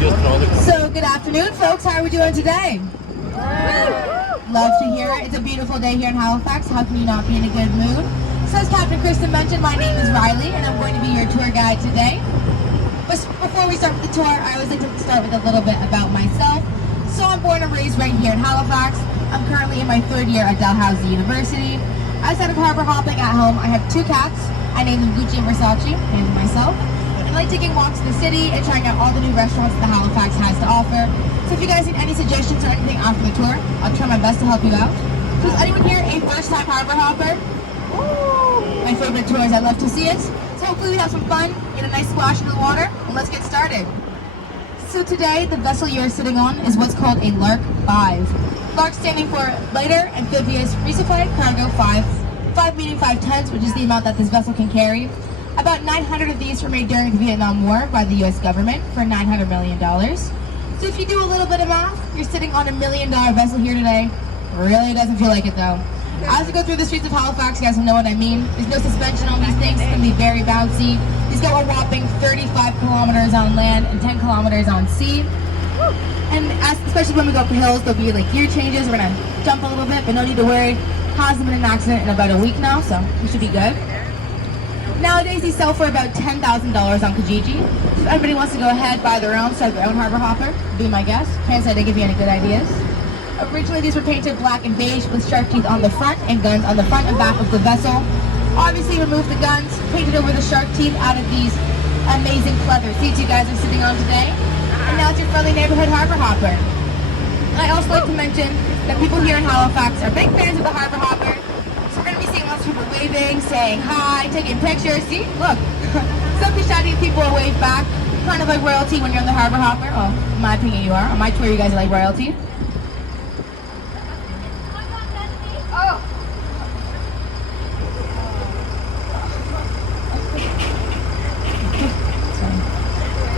So, good afternoon, folks. How are we doing today? Love to hear it. It's a beautiful day here in Halifax. How can you not be in a good mood? So, as Captain Kristen mentioned, my name is Riley, and I'm going to be your tour guide today. But before we start with the tour, I always like to start with a little bit about myself. So, I'm born and raised right here in Halifax. I'm currently in my third year at Dalhousie University. Outside of harbor hopping at home, I have two cats. I named them Gucci and Versace, and myself. I like taking walks in the city and trying out all the new restaurants that Halifax has to offer. So if you guys need any suggestions or anything after the tour, I'll try my best to help you out. So is anyone here a first-time harbor hopper? Ooh, my favorite tours, I love to see it. So hopefully we have some fun, get a nice splash into the water, and let's get started. So today, the vessel you're sitting on is what's called a LARC 5. LARC standing for Lighter Amphibious Resupply Cargo 5. 5 meaning 5 tons, which is the amount that this vessel can carry. About 900 of these were made during the Vietnam War by the U.S. government for $900 million. So if you do a little bit of math, you're sitting on $1 million vessel here today. Really doesn't feel like it though. As we go through the streets of Halifax, you guys will know what I mean. There's no suspension on these things. It's going to be very bouncy. These go a whopping 35 kilometers on land and 10 kilometers on sea. And especially when we go up the hills, there'll be like gear changes. We're going to jump a little bit, but no need to worry. Hasn't been an accident in about a week now, so we should be good. Nowadays, these sell for about $10,000 on Kijiji. So if anybody wants to go ahead, buy their own, start their own harbor hopper, be my guest. Can't say they give you any good ideas. Originally, these were painted black and beige with shark teeth on the front and guns on the front and back of the vessel. Obviously, removed the guns, painted over the shark teeth out of these amazing pleather seats you guys are sitting on today. And now it's your friendly neighborhood harbor hopper. I also like to mention that people here in Halifax are big fans of the harbor hopper. So we're going to be seeing lots of people waving, saying hi, taking pictures. See, look, somebody shouting people a wave back. Kind of like royalty when you're on the harbor hopper. Well, in my opinion, you are. On my tour, you guys are like royalty. Oh.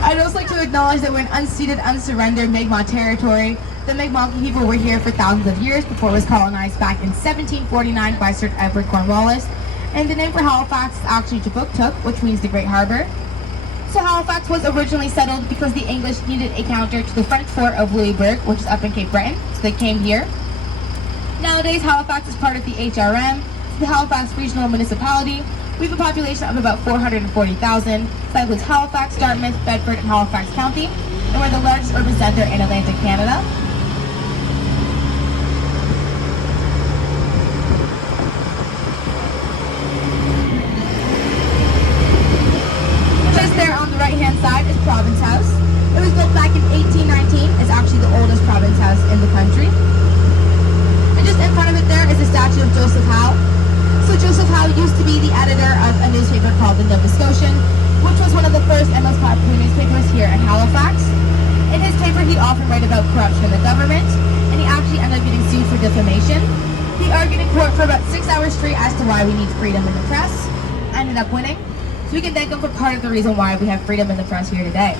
I'd also like to acknowledge that we're in unceded, unsurrendered Mi'kmaq territory. The Mi'kmaq people were here for thousands of years before it was colonized back in 1749 by Sir Edward Cornwallis. And the name for Halifax is actually Jabuktuk, which means the Great Harbor. So Halifax was originally settled because the English needed a counter to the French fort of Louisbourg, which is up in Cape Breton, so they came here. Nowadays, Halifax is part of the HRM, the Halifax Regional Municipality. We have a population of about 440,000. That includes Halifax, Dartmouth, Bedford, and Halifax County. And we're the largest urban center in Atlantic Canada. Just there on the right-hand side is Province House. It was built back in 1819. It's actually the oldest Province House in the country. And just in front of it there is a statue of Joseph Howe. So Joseph Howe used to be the editor of a newspaper called the Nova Scotian, which was one of the first and most popular newspapers here in Halifax. In his paper, he'd often write about corruption in the government, and he actually ended up getting sued for defamation. He argued in court for about 6 hours straight as to why we need freedom in the press, ended up winning. So we can thank him for part of the reason why we have freedom in the press here today.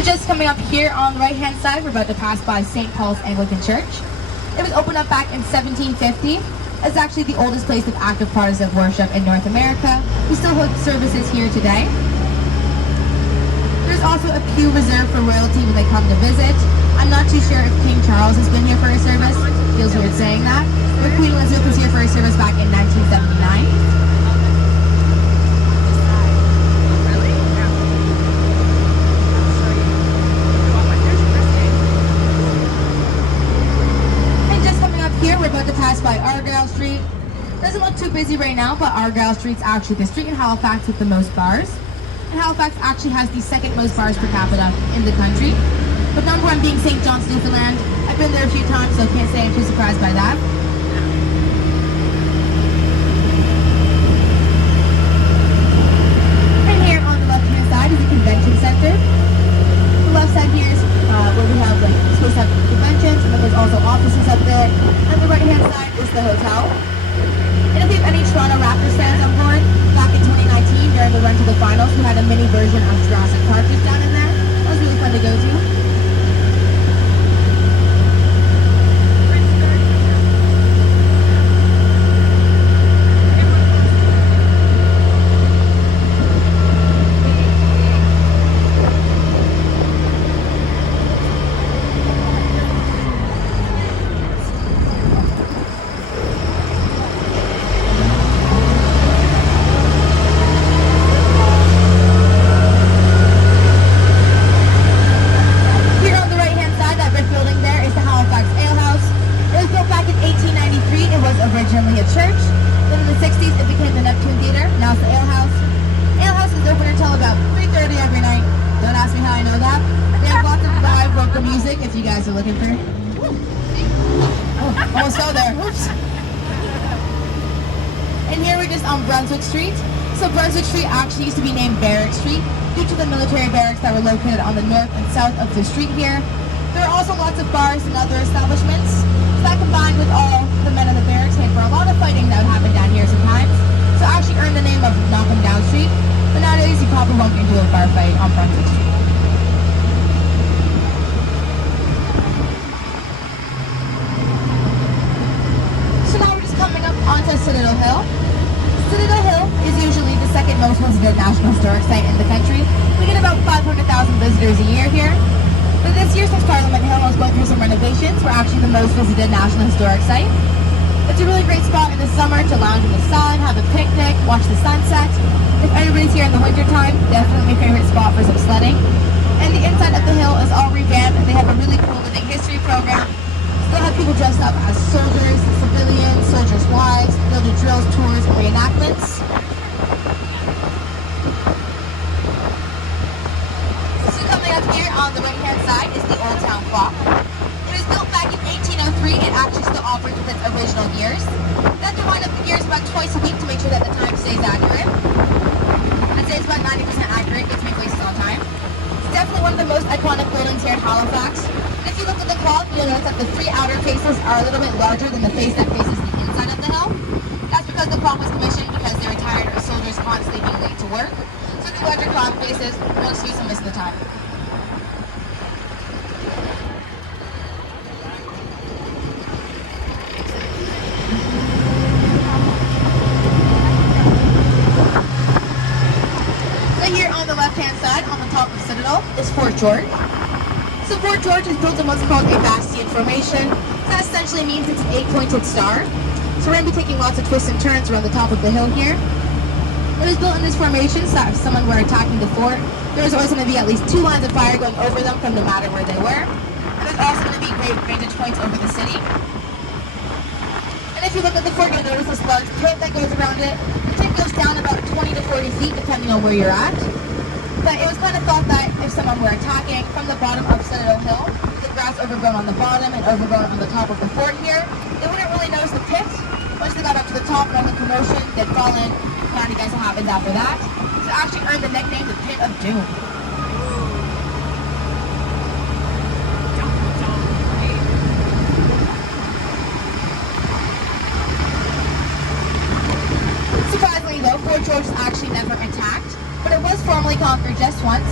Just coming up here on the right-hand side, we're about to pass by St. Paul's Anglican Church. It was opened up back in 1750. It's actually the oldest place of active Protestant worship in North America. We still hold services here today. There's also a pew reserved for royalty when they come to visit. I'm not too sure if King Charles has been here for a service. Feels weird saying that. But Queen Elizabeth was here for a service back in 1979. We're about to pass by Argyle Street. Doesn't look too busy right now, but Argyle Street's actually the street in Halifax with the most bars. And Halifax actually has the second most bars per capita in the country. But number one being St. John's, Newfoundland. I've been there a few times, so I can't say I'm too surprised by that. And here on the left-hand side is the convention center. The left side here is where we have like supposed to have conventions, and then there's also offices up there. And the right-hand side is the hotel. And if you have any Toronto church. Then in the 60s, it became the Neptune Theater. Now it's the Ale House. Ale House is open until about 3:30 every night. Don't ask me how I know that. They have lots of live vocal music if you guys are looking for. Oh, almost fell there. Oops. And here we're just on Brunswick Street. So Brunswick Street actually used to be named Barrack Street due to the military barracks that were located on the north and south of the street here. There are also lots of bars and other establishments. So that combined with all the men in the barracks made for a lot of fighting that would happen down here sometimes. So it actually earned the name of Knock 'em Down Street. But nowadays you probably won't get into a bar fight on Brunswick Street. So now we're just coming up onto Citadel Hill. Citadel Hill is usually the second most visited National Historic Site in the country. We get about 500,000 visitors a year here. But this year, since Parliament Hill was going through some renovations, we're actually the most visited National Historic Site. It's a really great spot in the summer to lounge in the sun, have a picnic, watch the sunset. If anybody's here in the winter time, definitely my favorite spot for some sledding. And the inside of the hill is all revamped, and they have a really cool living history program. They'll have people dressed up as soldiers, civilians, soldiers' wives. They'll do drills, tours, and reenactments. So coming up here on the right-hand side is the Old Town Clock. It was built back in 1803. It actually still operates with its original gears. They have to wind up the gears about twice a week to make sure that the time stays accurate. I'd say it's about 90% accurate. It's make places on time. It's definitely one of the most iconic buildings here in Halifax. And if you look at the clock, you'll notice that the three outer faces are a little bit larger than the face that faces the inside of the hill. That's because the clock was commissioned because they were tired of soldiers constantly being late to work. So the larger clock faces won't excuse them missing the time. So here on the left-hand side, on the top of Citadel, is Fort George. So Fort George is built in what's called a bastion formation. That essentially means it's an 8-pointed star. So we're going to be taking lots of twists and turns around the top of the hill here. It was built in this formation so that if someone were attacking the fort, there was always going to be at least 2 lines of fire going over them from no matter where they were. And there's also going to be great vantage points over the city. And if you look at the fort, you'll notice this large pit that goes around it. The pit goes down about 20 to 40 feet depending on where you're at. But it was kind of thought that if someone were attacking from the bottom of Citadel Hill, with the grass overgrown on the bottom and overgrown on the top of the fort here, they wouldn't really notice the pit. Once they got up to the top and all the commotion, they'd fall in. Kind of guess what happens after that. So it actually earned the nickname the Pit of Doom. Surprisingly though, Fort George was actually never attacked, but it was formally conquered just once.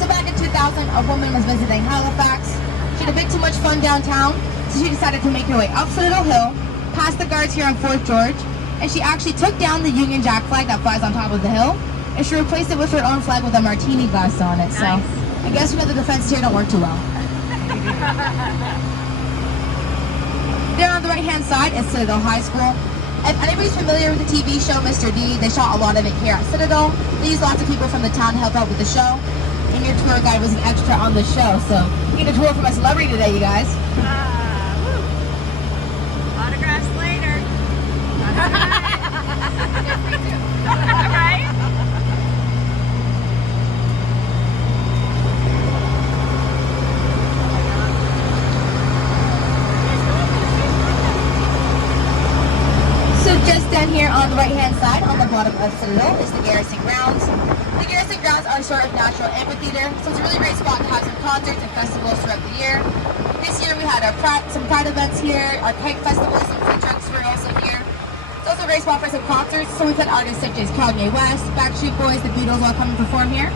So back in 2000, a woman was visiting Halifax. She had a bit too much fun downtown, so she decided to make her way up Citadel Hill, past the guards here on Fort George, and she actually took down the Union Jack flag that flies on top of the hill, and she replaced it with her own flag with a martini glass on it. Nice. So I guess the defenses here don't work too well. There on the right-hand side is Citadel High School. If anybody's familiar with the TV show Mr. D, they shot a lot of it here at Citadel. They used lots of people from the town to help out with the show. And your tour guide was an extra on the show, so you get a tour from a celebrity today, you guys. Autographs later. Right? So just down here on the right-hand side, on the bottom of Citadel, is the Garrison Grounds. The Garrison Grounds are a sort of natural amphitheater, so it's a really great spot to have some concerts and festivals throughout the year. This year we had some Pride events here, our kite festivals, some food trucks were also here. It's also a great spot for some concerts, so we've had artists such as Kanye West, Backstreet Boys, the Beatles all come and perform here.